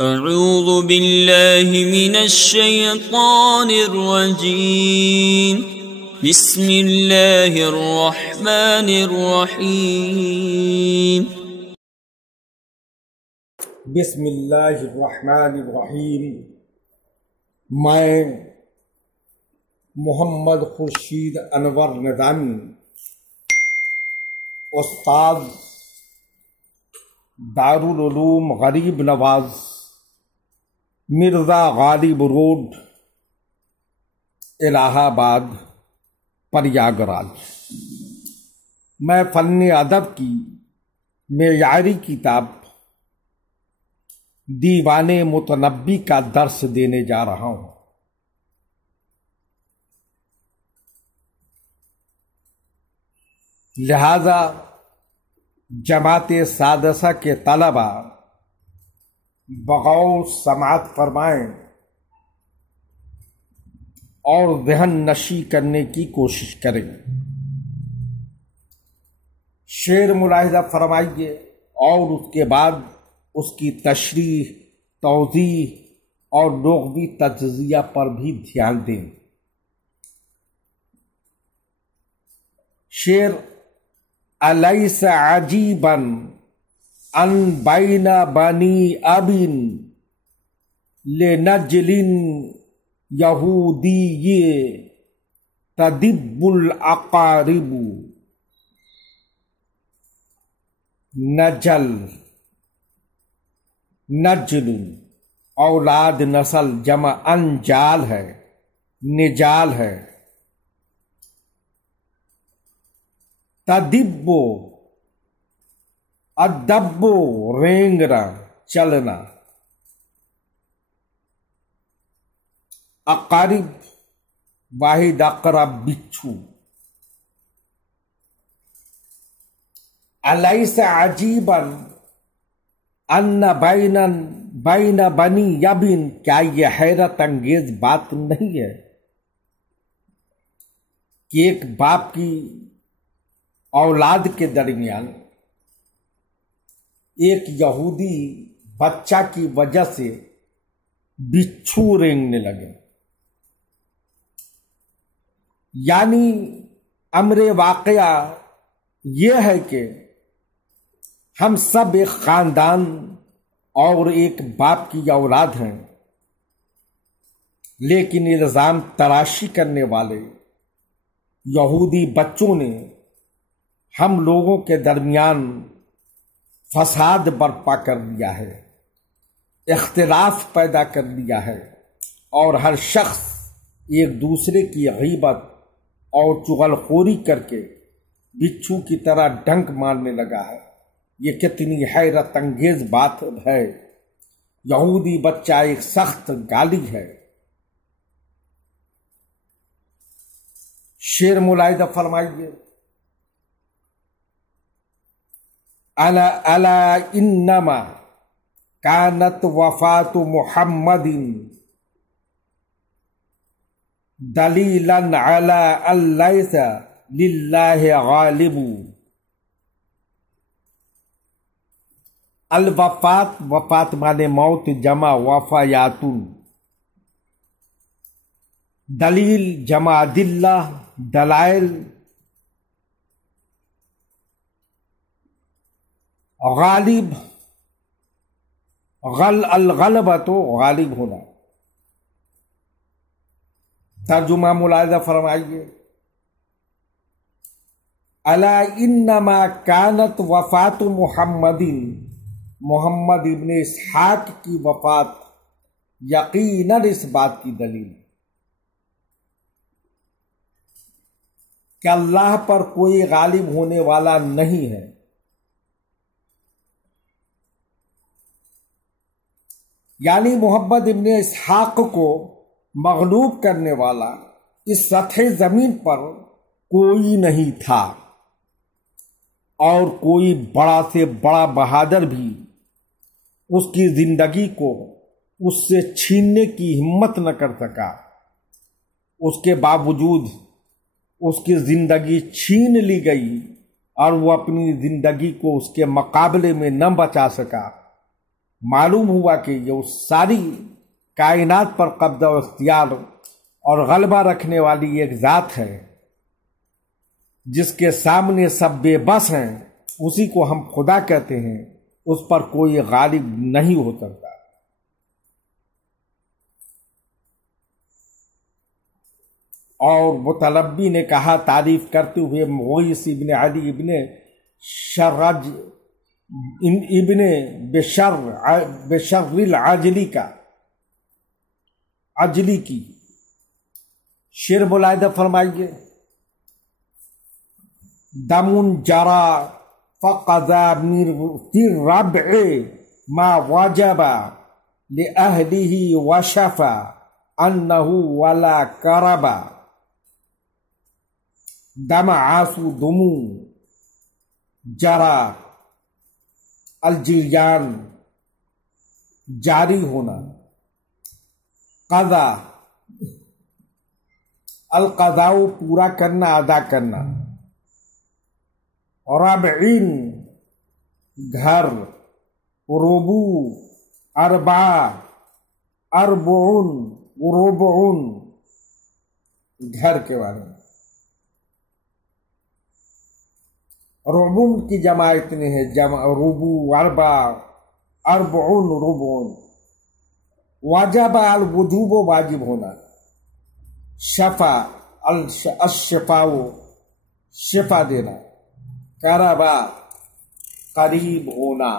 اعوذ باللہ من الشیطان الرجیم بسم اللہ الرحمن الرحیم بسم اللہ الرحمن الرحیم۔ میں محمد خورشید انور نظامی، استاد دارالعلوم غریب نواز، مرزا غالب روڈ، الہ آباد، پریاگراج، میں فن ادب کی معیاری کتاب دیوان متنبی کا درس دینے جا رہا ہوں۔ لہذا جماعت سادسہ کے طلباء بغور سماعت فرمائیں اور ذہن نشی کرنے کی کوشش کریں۔ شعر ملاحظہ فرمائیے اور اس کے بعد اس کی تشریح، توضیح اور لغوی تجزیہ پر بھی دھیان دیں۔ شعر: الیس عجیبا ان بین بنی اب لنجل یہودی تدب الاقارب۔ نجل اولاد، نسل جمع انجال ہے، نجال ہے۔ تدب ادب رینگنا، چلنا۔ اقارب واحد اقرب، بچھو۔ الیس عجیبا ان بین بنی یبن، کیا یہ حیرت انگیز بات نہیں ہے کہ ایک باپ کی اولاد کے درمیان ایک یہودی بچہ کی وجہ سے بچھو رینگنے لگے؟ یعنی امر واقعہ یہ ہے کہ ہم سب ایک خاندان اور ایک باپ کی اولاد ہیں، لیکن الزام تراشی کرنے والے یہودی بچوں نے ہم لوگوں کے درمیان فساد برپا کر دیا ہے، اختلاف پیدا کر دیا ہے، اور ہر شخص ایک دوسرے کی غیبت اور چغلخوری کر کے بچھو کی طرح ڈنک مارنے لگا ہے۔ یہ کتنی حیرت انگیز بات ہے۔ یہودی بچہ ایک سخت گالی ہے۔ شعر ملاحظہ فرمائیے: الا انما کانت وفات محمد دلیلا علی ان لیس للہ غالب۔ الوفات، وفات مانے موت، جمع وفایاتن۔ دلیل جمع دلہ، دلائل۔ غالب، الغلبۃ، غالب ہونا۔ ترجمہ ملاحظہ فرمائیے: الا انما کانت وفات محمد ابن اسحاق کی وفات یقیناً اس بات کی دلیل کہ اللہ پر کوئی غالب ہونے والا نہیں ہے۔ یعنی محمد ابن اسحاق کو مغلوب کرنے والا اس سطح زمین پر کوئی نہیں تھا، اور کوئی بڑا سے بڑا بہادر بھی اس کی زندگی کو اس سے چھیننے کی ہمت نہ کر سکا۔ اس کے باوجود اس کی زندگی چھین لی گئی اور وہ اپنی زندگی کو اس کے مقابلے میں نہ بچا سکا۔ معلوم ہوا کہ یہ اس ساری کائنات پر قبضہ و اختیار اور غلبہ رکھنے والی ایک ذات ہے جس کے سامنے سب بے بس ہیں، اسی کو ہم خدا کہتے ہیں، اس پر کوئی غالب نہیں ہو سکتا۔ اور متلبی نے کہا تعریف کرتے ہوئے مغیث ابن علی ابن شرج ابن بشر العجلی کا عجلی کی شعر ملاحظہ فرمائیے۔ دم جرا فقضا فی الربع ما وجب لأہلہ وشفا انہ ولا کربا۔ دم آسو دمو جرا الجریان جاری ہونا، قضا القضاء پورا کرنا، ادا کرنا، ربعین گھر، ربو اربعہ اربعون ربعون گھر کے بارے میں۔ ربعون کی جمع اتنے ہے، جمع ربو اربع اربعون ربعون۔ واجب الوجوب واجب ہونا، شفا الشفاء شفا دینا، قربا قریب ہونا۔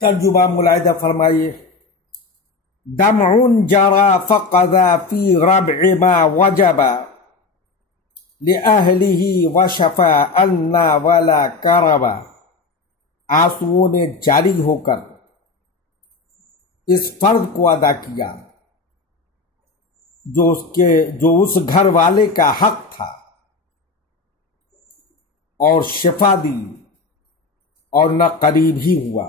ترجمہ ملاحظہ فرمائیے۔ دمع جرا فقضا فی ربع ما وجب لأہلہ وشفا انا ولا کربا۔ آنسوؤں نے جاری ہو کر اس فرض کو ادا کیا جو اس گھر والے کا حق تھا، اور شفا دی، اور نہ قریب ہی ہوا۔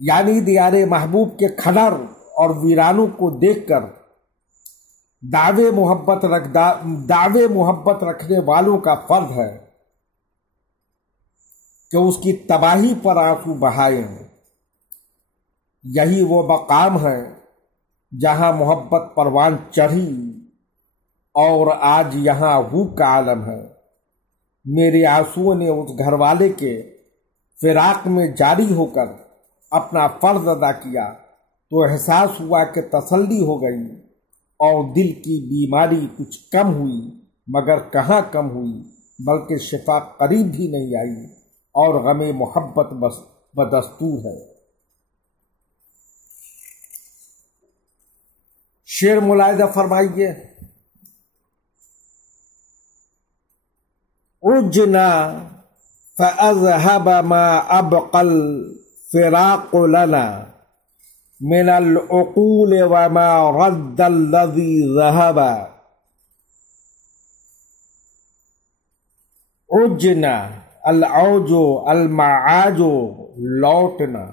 یعنی دیار محبوب کے کھنڈر اور ویرانوں کو دیکھ کر دعوے محبت رکھنے والوں کا فرض ہے کہ اس کی تباہی پر آنسو بہائیں۔ یہی وہ مقام ہے جہاں محبت پروان چڑھی، اور آج یہاں ہو کا عالم ہے۔ میرے آنسوؤں نے اس گھر والے کے فراق میں جاری ہو کر اپنا فرض ادا کیا تو احساس ہوا کہ تسلی ہو گئی، اور دل کی بیماری کچھ کم ہوئی، مگر کہاں کم ہوئی، بلکہ شفا قریب بھی نہیں آئی، اور غم محبت بس بدستور ہے۔ شعر ملاحظہ فرمائیے۔ عجنا فأذهب ما أبقى الفراق لنا من العقول وما رد الذي ذهب۔ عجنا العوج المعاج لوٹنا،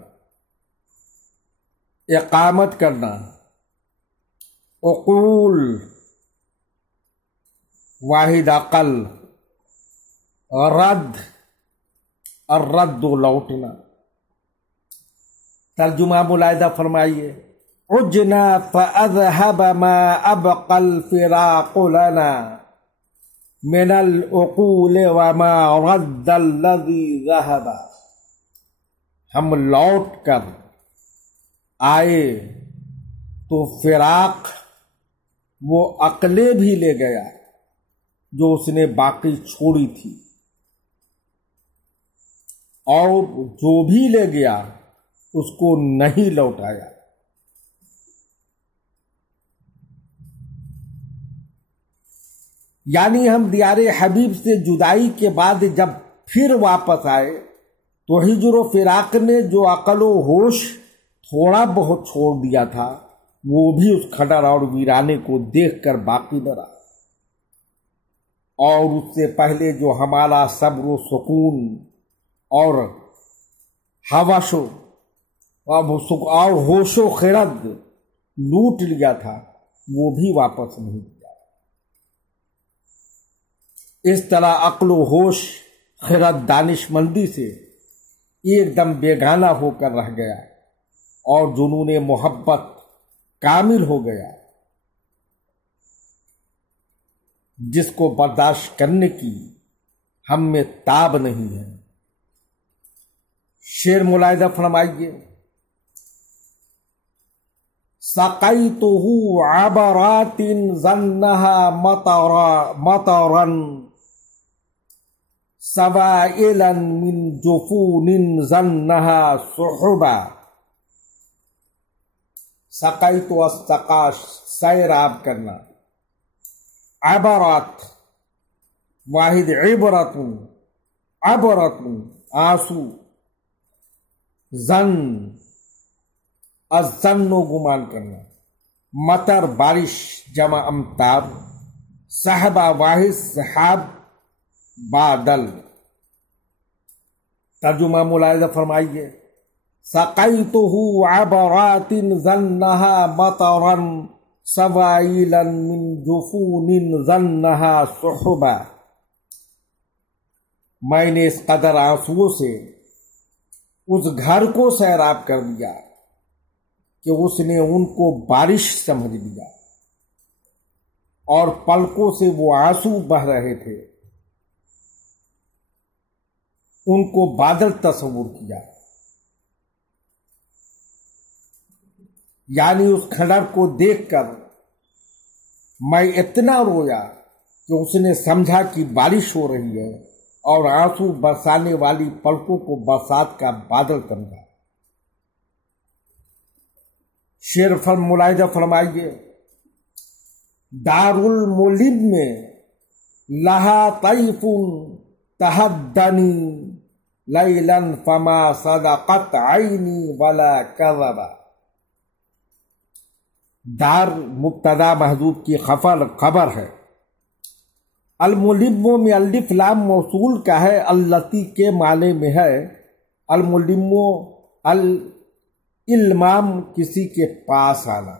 اقامت کرنا، عقول واحد عقل، رد الرد لوٹنا۔ ترجمہ ملاحظہ فرمائیے۔ عجنا فأذهب ما أبقى الفراق لنا من العقول وما رد الذي ذهب۔ ہم لوٹ کر آئے تو فراق وہ عقلیں بھی لے گیا جو اس نے باقی چھوڑی تھی، اور جو بھی لے گیا اس کو نہیں لوٹایا۔ یعنی ہم دیار حبیب سے جدائی کے بعد جب پھر واپس آئے تو ہجر و فراق نے جو عقل و ہوش تھوڑا بہت چھوڑ دیا تھا، وہ بھی اس کھڈر اور ویرانے کو دیکھ کر باقی نہ رہا، اور اس سے پہلے جو ہمارا صبر و سکون اور حوش اور ہوش و خرد لوٹ لیا تھا، وہ بھی واپس نہیں دیا۔ اس طرح عقل و ہوش خرد دانشمندی سے ایک دم بیگانہ ہو کر رہ گیا اور جنون محبت کامل ہو گیا، جس کو برداشت کرنے کی ہم میں تاب نہیں ہے۔ شعر ملاحظہ فرمائیے، سقيته عبرات ظنها مطرا سوائلا من جفون ظنها سحبا۔ سقيت استقاش سیراب کرنا، عبرات واحد عبرت آنسو، زن الظن و گمان کرنا، مطر بارش جمع امطار، صحبہ واحد سحاب بادل۔ ترجمہ ملاحظہ فرمائیے، سقيته عبرات ظنها مطرا سوائلا من جفون ظنها سحبا۔ میں نے اس قدر آنسوؤں سے اس گھر کو سیراب کر دیا کہ اس نے ان کو بارش سمجھ لیا، اور پلکوں سے وہ آنسو بہ رہے تھے، ان کو بادل تصور کیا۔ یعنی اس کھنڈر کو دیکھ کر میں اتنا رویا کہ اس نے سمجھا کہ بارش ہو رہی ہے، اور آنسو برسانے والی پلکوں کو برسات کا بادل سمجھا۔ شعر ملاحظہ فرمائیے، دار الملم میں لہا طیف تحدنی لیلا فما صدقت عینی ولا کذبا۔ دار مبتدا محذوف کی خبر ہے، الملم میں الف لام موصول کا ہے، التی کے معنی میں ہے، الملم الالمام کسی کے پاس آنا۔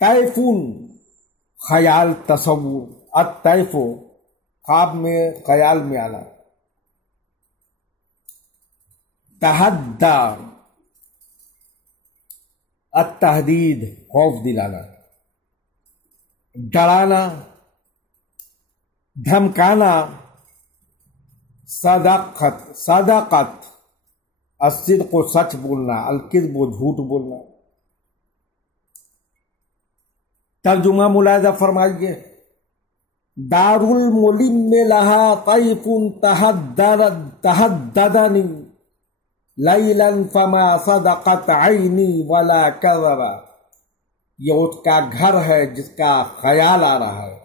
طیفون خیال تصور، الطیف خواب میں خیال میں آنا۔ تحدّا التحدید خوف دلانا، ڈرانا، دھمکانا، صداقت الصدق کو سچ بولنا، الکذب و جھوٹ بولنا۔ ترجمہ ملاحظہ فرمائیے، دار الملم لہا طیف تحددنی لیلا فما صدقت عینی ولا کذبا۔ یہ اس کا گھر ہے جس کا خیال آ رہا ہے،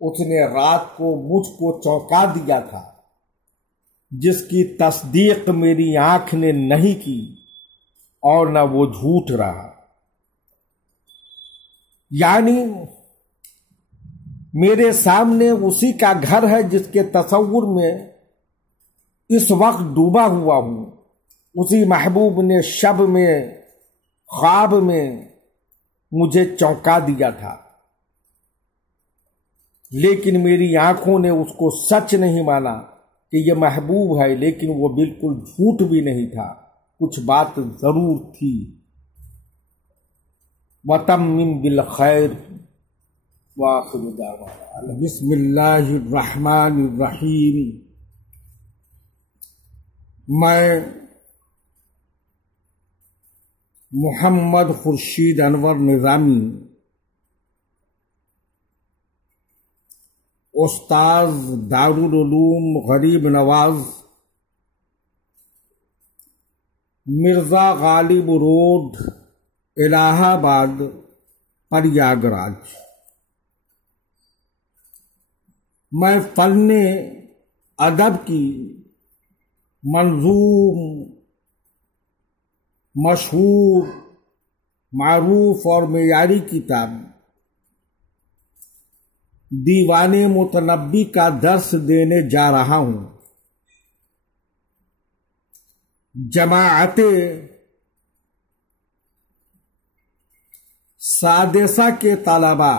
اس نے رات کو مجھ کو چونکا دیا تھا، جس کی تصدیق میری آنکھ نے نہیں کی، اور نہ وہ جھوٹ رہا۔ یعنی میرے سامنے اسی کا گھر ہے جس کے تصور میں اس وقت ڈوبا ہوا ہوں۔ اسی محبوب نے شب میں خواب میں مجھے چونکا دیا تھا، لیکن میری آنکھوں نے اس کو سچ نہیں مانا کہ یہ محبوب ہے، لیکن وہ بالکل جھوٹ بھی نہیں تھا، کچھ بات ضرور تھی۔ وَتَمِّمْ بِالْخَيْرِ وَآخِرُ دَعْوَانَا بسم اللہ الرحمن الرحیم۔ میں محمد خورشید انور نظامی، استاذ دارالعلوم غریب نواز، مرزا غالب روڈ، الہ آباد، پریاگراج۔ میں فن ادب کی منظوم، مشہور، معروف اور معیاری کتاب دیوان متنبی کا درس دینے جا رہا ہوں۔ جماعت سادسہ کے طلباء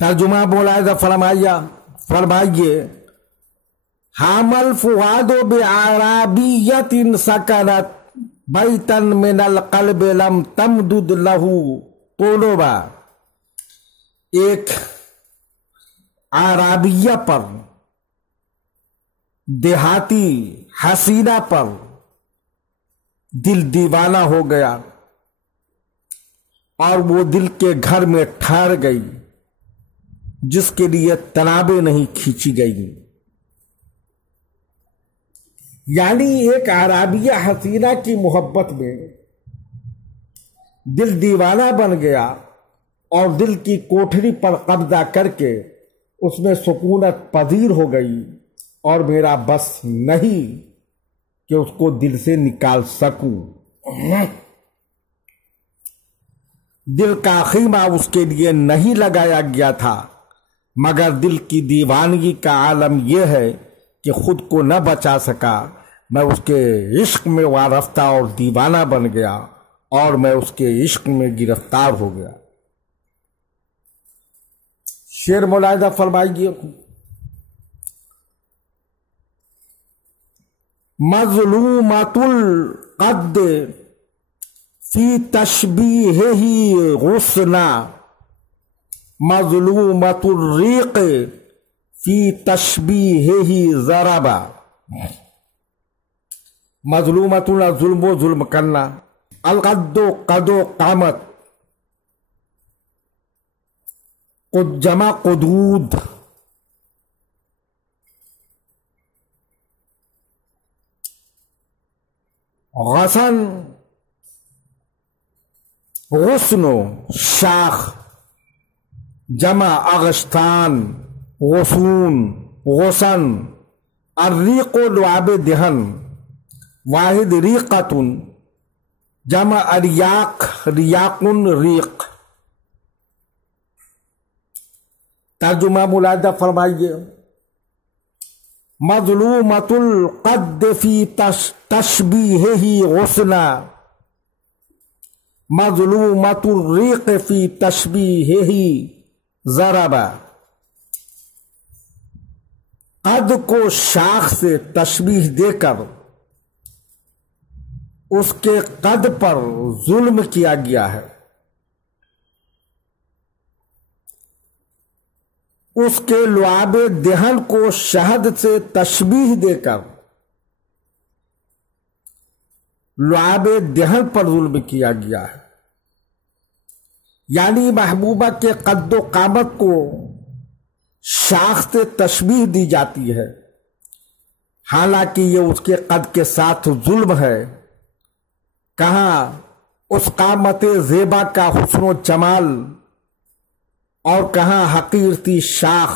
ترجمہ مولانا فرمائیے حامل فؤاد بعرابیت سکنت بیتن من القلب لم تمدد لہو طلبا، ایک عرابیہ پر، دیہاتی حسینہ پر دل دیوانہ ہو گیا اور وہ دل کے گھر میں ٹھہر گئی جس کے لیے تنابیں نہیں کھینچی گئی۔ یعنی ایک عرابیہ حسینہ کی محبت میں دل دیوانہ بن گیا اور دل کی کوٹھری پر قبضہ کر کے اس میں سکونت پذیر ہو گئی، اور میرا بس نہیں کہ اس کو دل سے نکال سکوں۔ دل کا خیمہ اس کے لیے نہیں لگایا گیا تھا، مگر دل کی دیوانگی کا عالم یہ ہے کہ خود کو نہ بچا سکا، میں اس کے عشق میں وارفتہ اور دیوانہ بن گیا، اور میں اس کے عشق میں گرفتار ہو گیا۔ شعر ملاحظہ فرمائیے، مظلومۃ القد فی تشبیہہ غصنا، مظلومۃ الریق فی تشبیہہ ضربا۔ مظلومۃ ظلم و ظلم کرنا، القد قد و قامت، قد جمع قدود، غصن غصن شاخ، جمع اغشتان، غصون غصن، الریق لعاب دہن، واحد ریقۃ، جمع اریاق ریاق ریق۔ ترجمہ ملاحظہ فرمائیے، مظلومۃ القد فی تشبیہہ غصنا، مظلومۃ الریق فی تشبیہہ ضربا۔ قد کو شاخ سے تشبیہ دے کر اس کے قد پر ظلم کیا گیا ہے، اس کے لعاب دہن کو شہد سے تشبیہ دے کر لعاب دہن پر ظلم کیا گیا ہے۔ یعنی محبوبہ کے قد و قامت کو شاخ سے تشبیہ دی جاتی ہے، حالانکہ یہ اس کے قد کے ساتھ ظلم ہے۔ کہاں اس قامت زیبا کا حسن و جمال، اور کہاں حقیرتی شاخ۔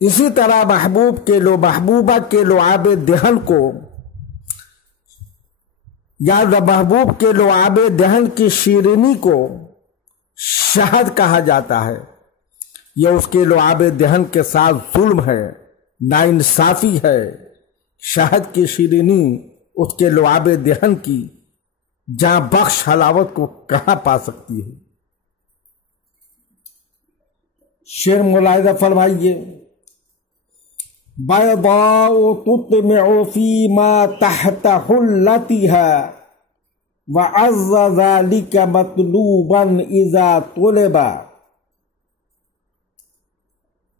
اسی طرح محبوبہ کے لعاب دہن کو، یا محبوب کے لعاب دہن کی شیرینی کو شہد کہا جاتا ہے، یہ اس کے لعاب دہن کے ساتھ ظلم ہے، ناانصافی ہے۔ شہد کی شیرینی اس کے لعاب دہن کی جاں بخش حلاوت کو کہاں پا سکتی ہے؟ شعر ملاحظہ فرمائیے، بیضاء تطمع فیما تحت حلتها وعز ذلك مطلوبا اذا طلبا،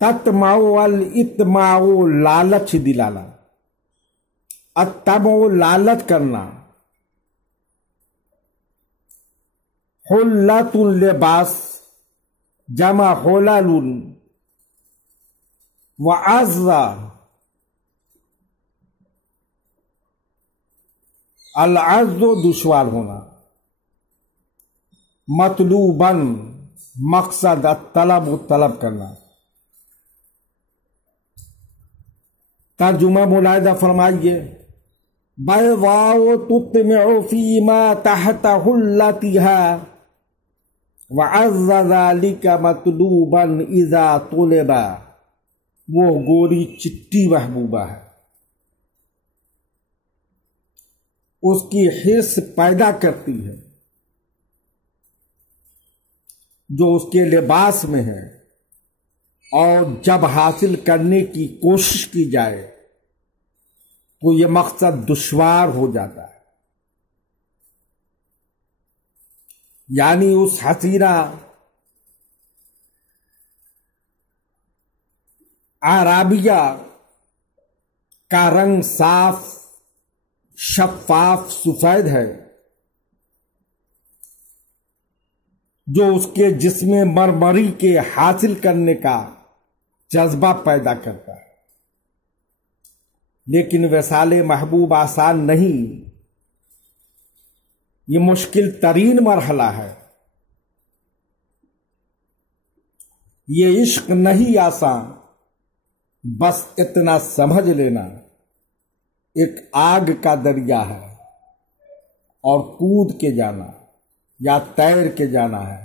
تطمع والاطماع لالچ دلانا، الطمع لالچ کرنا، حلت لباس، جمع حلل، وعز العز دشوار ہونا، مطلوباً مقصد، طلب کرنا۔ ترجمہ ملاحظہ فرمائیے، بیضاء تطمع فیما تحت حلتها وعز ذلك مطلوبا اذا طلبا، وہ گوری چٹی محبوبہ ہے، اس کی حرص پیدا کرتی ہے جو اس کے لباس میں ہے، اور جب حاصل کرنے کی کوشش کی جائے تو یہ مقصد دشوار ہو جاتا ہے۔ یعنی اس حسینہ عربیہ کا رنگ صاف، شفاف، سفید ہے، جو اس کے جسم مرمری کے حاصل کرنے کا جذبہ پیدا کرتا ہے۔ لیکن وصال محبوب آسان نہیں، یہ مشکل ترین مرحلہ ہے۔ یہ عشق نہیں آسان، بس اتنا سمجھ لینا ایک آگ کا دریا ہے، اور کود کے جانا یا تیر کے جانا ہے۔